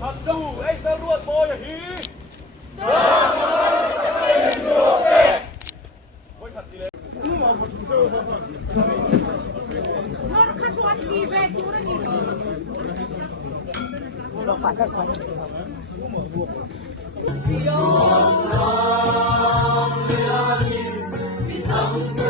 Hadu ai sa ruột bò ya hí. Ôi thật gì lên. Nó khá cho anh đi về thì nó đi. Nó phải cắt phải. Hãy subscribe cho kênh Ghiền Mì Gõ để không bỏ lỡ